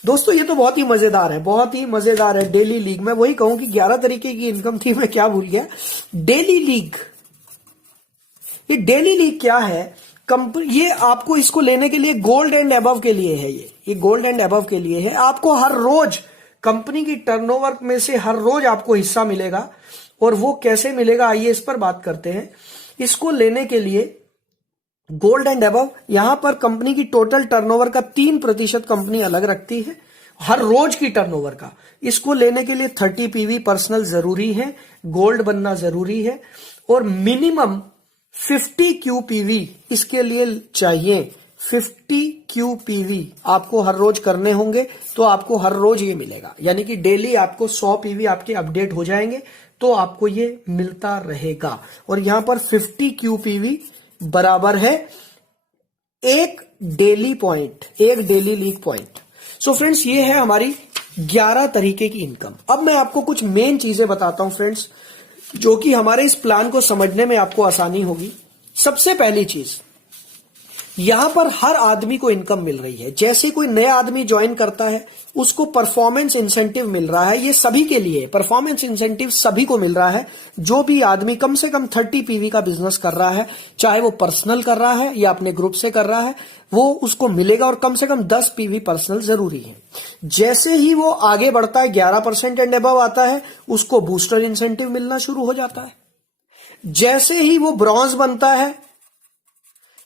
दोस्तों ये तो बहुत ही मजेदार है, बहुत ही मजेदार है डेली लीग। मैं वही कहूं कि 11 तरीके की इनकम थी, मैं क्या भूल गया। डेली लीग, ये डेली लीग क्या है? ये आपको इसको लेने के लिए गोल्ड एंड अबव के लिए है। ये गोल्ड एंड अबव के लिए है। आपको हर रोज कंपनी की टर्नओवर में से हर रोज आपको हिस्सा मिलेगा। और वो कैसे मिलेगा, आइए इस पर बात करते हैं। इसको लेने के लिए गोल्ड एंड अबव, यहां पर कंपनी की टोटल टर्नओवर का 3% कंपनी अलग रखती है, हर रोज की टर्नओवर का। इसको लेने के लिए 30 पीवी पर्सनल जरूरी है, गोल्ड बनना जरूरी है, और मिनिमम 50 क्यूपीवी इसके लिए चाहिए। 50 क्यूपीवी आपको हर रोज करने होंगे, तो आपको हर रोज ये मिलेगा। यानी कि डेली आपको 100 पीवी आपके अपडेट हो जाएंगे, तो आपको ये मिलता रहेगा। और यहां पर 50 क्यूपीवी बराबर है एक डेली पॉइंट, एक डेली लीग पॉइंट। सो फ्रेंड्स, ये है हमारी 11 तरीके की इनकम। अब मैं आपको कुछ मेन चीजें बताता हूं फ्रेंड्स, जो कि हमारे इस प्लान को समझने में आपको आसानी होगी। सबसे पहली चीज, यहां पर हर आदमी को इनकम मिल रही है। जैसे कोई नया आदमी ज्वाइन करता है, उसको परफॉर्मेंस इंसेंटिव मिल रहा है। ये सभी के लिए परफॉर्मेंस इंसेंटिव सभी को मिल रहा है। जो भी आदमी कम से कम 30 पीवी का बिजनेस कर रहा है, चाहे वो पर्सनल कर रहा है या अपने ग्रुप से कर रहा है, वो उसको मिलेगा। और कम से कम 10 पीवी पर्सनल जरूरी है। जैसे ही वो आगे बढ़ता है, 11% एंड अबव आता है, उसको बूस्टर इंसेंटिव मिलना शुरू हो जाता है। जैसे ही वो ब्रॉन्ज बनता है,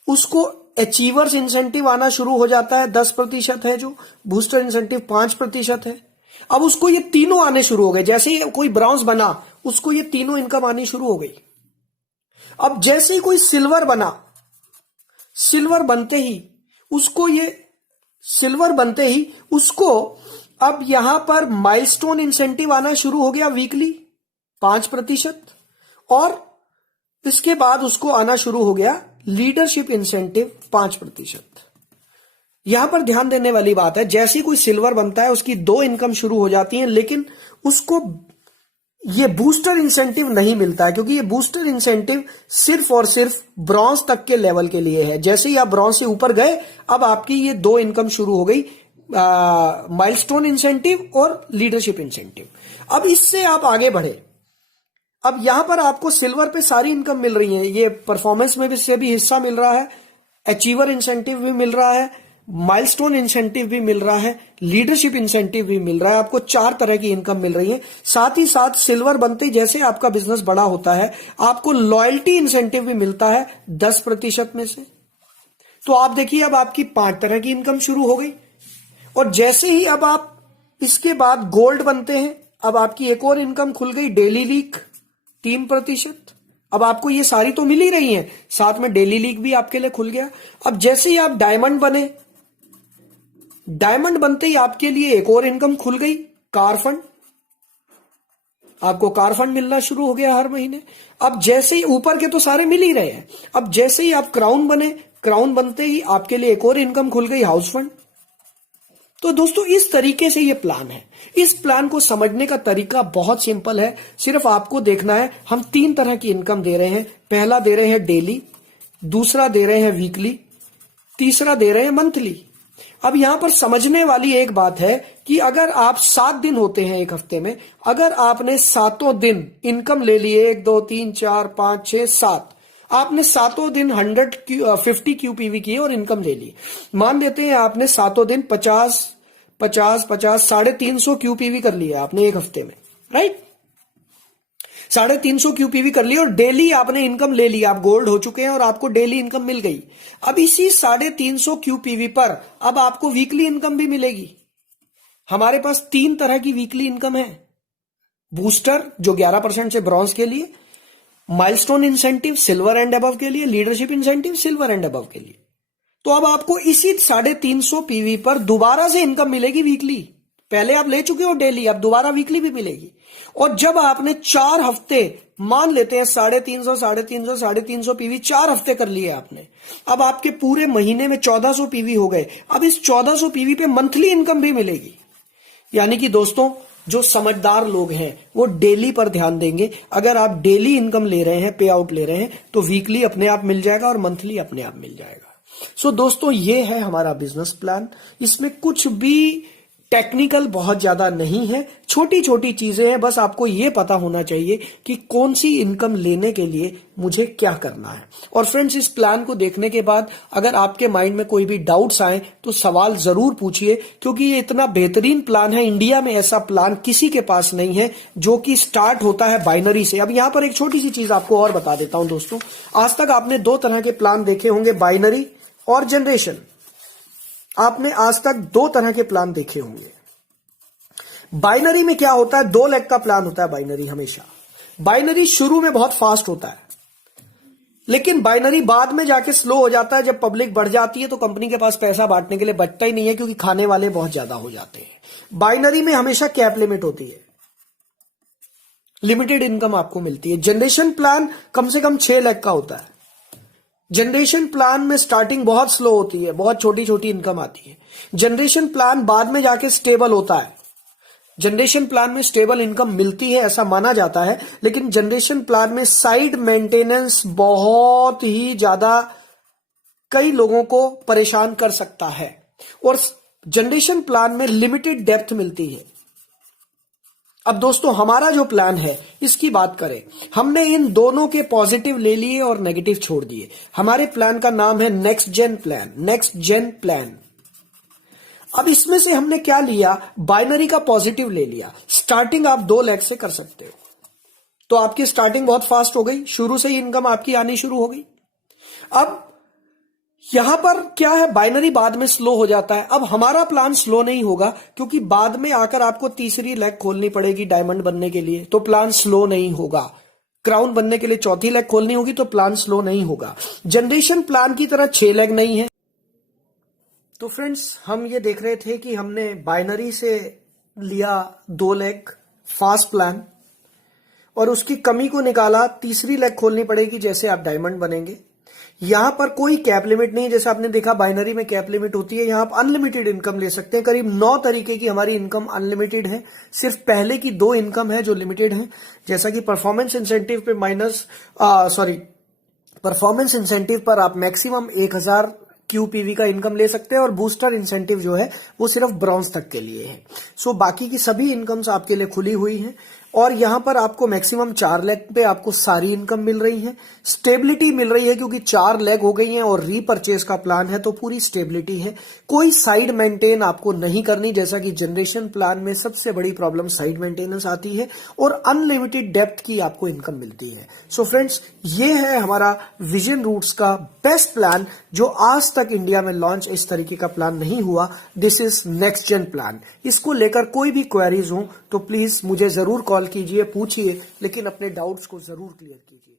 उसको अचीवर्स इंसेंटिव आना शुरू हो जाता है। 10% है जो, बूस्टर इंसेंटिव 5% है। अब उसको ये तीनों आने शुरू हो गए। जैसे ही कोई ब्रॉन्ज बना, उसको ये तीनों इनकम आनी शुरू हो गई। अब जैसे ही कोई सिल्वर बना, सिल्वर बनते ही उसको अब यहां पर माइलस्टोन इंसेंटिव आना शुरू हो गया वीकली 5%। और इसके बाद उसको आना शुरू हो गया लीडरशिप इंसेंटिव 5%। यहां पर ध्यान देने वाली बात है, जैसे कोई सिल्वर बनता है उसकी 2 इनकम शुरू हो जाती हैं, लेकिन उसको ये बूस्टर इंसेंटिव नहीं मिलता है, क्योंकि ये बूस्टर इंसेंटिव सिर्फ और सिर्फ ब्रॉन्ज तक के लेवल के लिए है। जैसे ही आप ब्रॉन्ज से ऊपर गए, अब आपकी ये 2 इनकम शुरू हो गई, माइलस्टोन इंसेंटिव और लीडरशिप इंसेंटिव। अब इससे आप आगे बढ़े। अब यहां पर आपको सिल्वर पे सारी इनकम मिल रही है। ये परफॉर्मेंस में से भी हिस्सा मिल रहा है, अचीवर इंसेंटिव भी मिल रहा है, माइलस्टोन इंसेंटिव भी मिल रहा है, लीडरशिप इंसेंटिव भी मिल रहा है। आपको 4 तरह की इनकम मिल रही है। साथ ही साथ सिल्वर बनते ही जैसे आपका बिजनेस बड़ा होता है, आपको लॉयल्टी इंसेंटिव भी मिलता है 10% में से। तो आप देखिए, अब आपकी 5 तरह की इनकम शुरू हो गई। और जैसे ही अब आप इसके बाद गोल्ड बनते हैं, अब आपकी एक और इनकम खुल गई, डेली लीग 3%, अब आपको ये सारी तो मिल ही रही हैं, साथ में डेली लीग भी आपके लिए खुल गया। अब जैसे ही आप डायमंड बने, डायमंड बनते ही आपके लिए एक और इनकम खुल गई, कार फंड। आपको कार फंड मिलना शुरू हो गया हर महीने। अब जैसे ही ऊपर के तो सारे मिल ही रहे हैं, अब जैसे ही आप क्राउन बने, क्राउन बनते ही आपके लिए एक और इनकम खुल गई, हाउस फंड। तो दोस्तों इस तरीके से ये प्लान है। इस प्लान को समझने का तरीका बहुत सिंपल है, सिर्फ आपको देखना है हम 3 तरह की इनकम दे रहे हैं। पहला दे रहे हैं डेली, दूसरा दे रहे हैं वीकली, तीसरा दे रहे हैं मंथली। अब यहां पर समझने वाली एक बात है कि अगर आप 7 दिन होते हैं एक हफ्ते में, अगर आपने 7 दिन इनकम ले लिए, 1 2 3 4 5 6 7, आपने 7 दिन 150 क्यूपीवी किए और इनकम ले ली। मान लेते हैं आपने 7 दिन 50 50 50 350 क्यूपीवी कर लिया आपने एक हफ्ते में, राइट। 350 क्यूपीवी कर लिया और डेली आपने इनकम ले ली, आप गोल्ड हो चुके हैं और आपको डेली इनकम मिल गई। अब इसी 350 क्यूपीवी पर अब आपको वीकली इनकम भी मिलेगी। हमारे पास 3 तरह की वीकली इनकम है। बूस्टर जो 11% से ब्रॉन्ज के लिए, milestone incentive silver and above के लिए, leadership incentive silver and above के लिए। तो अब आपको इसी 350 पीवी पर दोबारा से इनकम मिलेगी वीकली। पहले आप ले चुके हो डेली, अब दोबारा वीकली भी मिलेगी। और जब आपने 4 हफ्ते, मान लेते हैं 350 350 350 पीवी 4 हफ्ते कर लिए आपने, अब आपके पूरे महीने में 1400 पीवी हो गए। अब इस 1400 पीवी पे मंथली इनकम भी मिलेगी। यानी कि दोस्तों जो समझदार लोग हैं वो डेली पर ध्यान देंगे। अगर आप डेली इनकम ले रहे हैं, पे आउट ले रहे हैं, तो वीकली अपने आप मिल जाएगा और मंथली अपने आप मिल जाएगा। सो दोस्तों ये है हमारा बिजनेस प्लान। इसमें कुछ भी टेक्निकल बहुत ज्यादा नहीं है, छोटी छोटी चीजें हैं। बस आपको यह पता होना चाहिए कि कौन सी इनकम लेने के लिए मुझे क्या करना है। और फ्रेंड्स इस प्लान को देखने के बाद अगर आपके माइंड में कोई भी डाउट्स आए तो सवाल जरूर पूछिए, क्योंकि ये इतना बेहतरीन प्लान है। इंडिया में ऐसा प्लान किसी के पास नहीं है जो कि स्टार्ट होता है बाइनरी से। अब यहां पर एक छोटी सी चीज आपको और बता देता हूं दोस्तों। आज तक आपने 2 तरह के प्लान देखे होंगे, बाइनरी और जनरेशन। आपने आज तक 2 तरह के प्लान देखे होंगे। बाइनरी में क्या होता है, 2 लेग का प्लान होता है बाइनरी हमेशा। बाइनरी शुरू में बहुत फास्ट होता है, लेकिन बाइनरी बाद में जाके स्लो हो जाता है। जब पब्लिक बढ़ जाती है तो कंपनी के पास पैसा बांटने के लिए बचता ही नहीं है, क्योंकि खाने वाले बहुत ज्यादा हो जाते हैं। बाइनरी में हमेशा कैप लिमिट होती है, लिमिटेड इनकम आपको मिलती है। जनरेशन प्लान कम से कम 6 लाख का होता है। जनरेशन प्लान में स्टार्टिंग बहुत स्लो होती है, बहुत छोटी छोटी इनकम आती है। जनरेशन प्लान बाद में जाके स्टेबल होता है। जनरेशन प्लान में स्टेबल इनकम मिलती है ऐसा माना जाता है, लेकिन जनरेशन प्लान में साइड मेंटेनेंस बहुत ही ज्यादा कई लोगों को परेशान कर सकता है। और जनरेशन प्लान में लिमिटेड डेप्थ मिलती है। अब दोस्तों हमारा जो प्लान है इसकी बात करें, हमने इन दोनों के पॉजिटिव ले लिए और नेगेटिव छोड़ दिए। हमारे प्लान का नाम है next gen plan. Next gen plan. अब इसमें से हमने क्या लिया, बाइनरी का पॉजिटिव ले लिया। स्टार्टिंग आप 2 लाख से कर सकते हो, तो आपकी स्टार्टिंग बहुत फास्ट हो गई, शुरू से ही इनकम आपकी आनी शुरू हो गई। अब यहां पर क्या है, बाइनरी बाद में स्लो हो जाता है। अब हमारा प्लान स्लो नहीं होगा, क्योंकि बाद में आकर आपको तीसरी लेग खोलनी पड़ेगी डायमंड बनने के लिए, तो प्लान स्लो नहीं होगा। क्राउन बनने के लिए चौथी लेग खोलनी होगी, तो प्लान स्लो नहीं होगा। जनरेशन प्लान की तरह 6 लेग नहीं है। तो फ्रेंड्स हम ये देख रहे थे कि हमने बाइनरी से लिया 2 लेग फास्ट प्लान, और उसकी कमी को निकाला। तीसरी लेग खोलनी पड़ेगी जैसे आप डायमंड बनेंगे। यहां पर कोई कैप लिमिट नहीं, जैसे आपने देखा बाइनरी में कैप लिमिट होती है, यहां आप अनलिमिटेड इनकम ले सकते हैं। करीब 9 तरीके की हमारी इनकम अनलिमिटेड है। सिर्फ पहले की 2 इनकम है जो लिमिटेड है, जैसा कि परफॉर्मेंस इंसेंटिव पे परफॉर्मेंस इंसेंटिव पर आप मैक्सिमम 1000 क्यूपीवी का इनकम ले सकते हैं, और बूस्टर इंसेंटिव जो है वो सिर्फ ब्रॉन्ज तक के लिए है। सो बाकी की सभी इनकम्स आपके लिए खुली हुई हैं, और यहां पर आपको मैक्सिमम 4 लाख पे आपको सारी इनकम मिल रही है। स्टेबिलिटी मिल रही है, क्योंकि 4 लाख हो गई हैं और रीपरचेज का प्लान है, तो पूरी स्टेबिलिटी है। कोई साइड मेंटेन आपको नहीं करनी, जैसा कि जनरेशन प्लान में सबसे बड़ी प्रॉब्लम साइड मेंटेनेंस आती है, और अनलिमिटेड डेप्थ की आपको इनकम मिलती है। सो फ्रेंड्स ये है हमारा विजन रूट्स का बेस्ट प्लान, जो आज तक इंडिया में लॉन्च इस तरीके का प्लान नहीं हुआ। This is next gen plan. इसको लेकर कोई भी क्वेरीज हो तो प्लीज मुझे जरूर कॉल कीजिए, पूछिए, लेकिन अपने डाउट्स को जरूर क्लियर कीजिए।